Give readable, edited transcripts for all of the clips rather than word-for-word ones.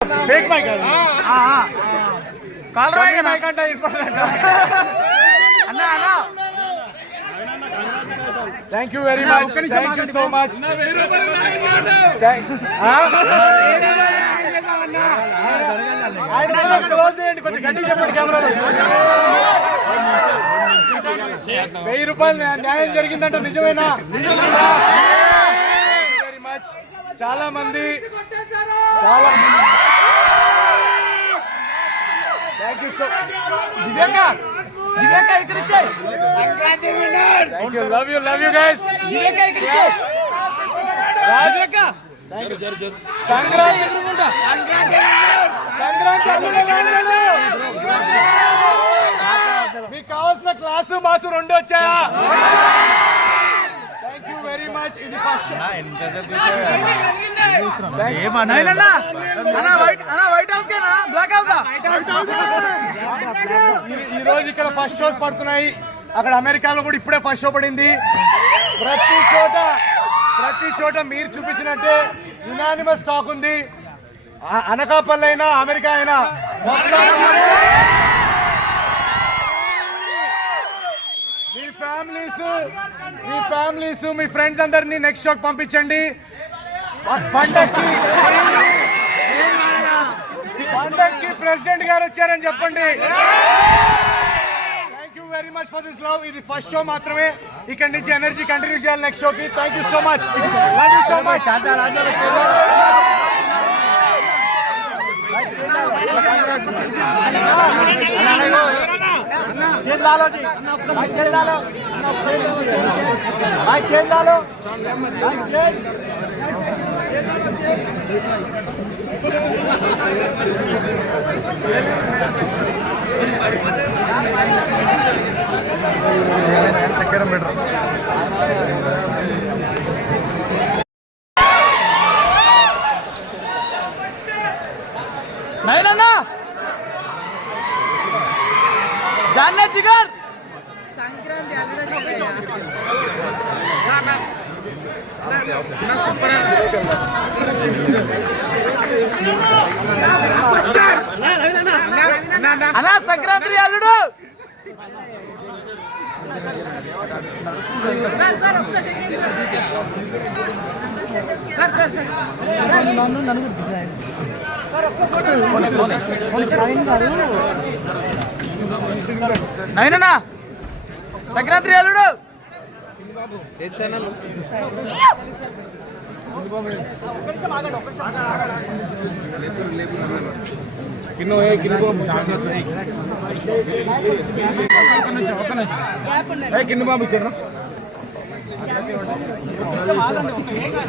fake mic call రాయి mic అంట అన్న అన్న thank you very much thank you so much close చేయండి కొంచెం గట్టి చెప్పండి కెమెరాలో 1000 రూపాయలు న్యాయం జరిగిందంట నిజమేనా వెరీ మచ్ చాలా మంది థ్యాంక్ యూ సో దివ్యాంక ఇక్కడ ఇచ్చాయి thank you love you guys Divyanka ఇక్కడ ఇచ్చాయి రాజక్క థ్యాంక్ యూ సంక్రాంతి ఎదురుకుంటా సంక్రాంతి మీకు కావాల్సిన క్లాసు మాసు రెండు వచ్చాయా థ్యాంక్ యూ వెరీ మచ్ ఇది ఫస్ట్ ఈ రోజు ఇక్కడ ఫస్ట్ షోస్ పడుతున్నాయి అక్కడ అమెరికాలో కూడా ఇప్పుడే ఫస్ట్ షో పడింది ప్రతి చోట మీరు చూపించినట్టే యునానిమస్ టాక్ ఉంది అనకాపల్లి అయినా అమెరికా అయినా మీ ఫ్యామిలీస్ మీ ఫ్రెండ్స్ అందరినీ నెక్స్ట్ షోకి పంపించండి పండక్కి ప్రెసిడెంట్ గారు వచ్చారని చెప్పండి thank you very much for this love ఇది ఫస్ట్ షో మాత్రమే ఇక్కడ నుంచి ఎనర్జీ కంటిన్యూ చేయాలి నెక్స్ట్ షోకి థ్యాంక్ యూ సో మచ్ చక్కెరం బెటర్ నైనా జాన్నే జిగర్ సంక్రాంతి అన్నా సంక్రాంతి అల్లుడు నైనా సంక్రాంతి అల్లుడు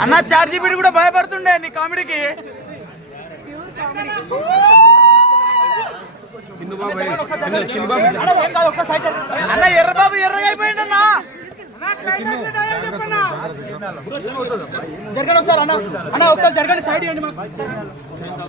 అన్న చార్జీ బిడి కూడా భయపడుతుండే నీ కామెడీకి అన్న ఎర్రబాబు ఎర్రగా అయిపోయింది అన్న జరగండి ఒకసారి అన్న ఒకసారి జరగండి సైడ్ ఇవ్వండి మాకు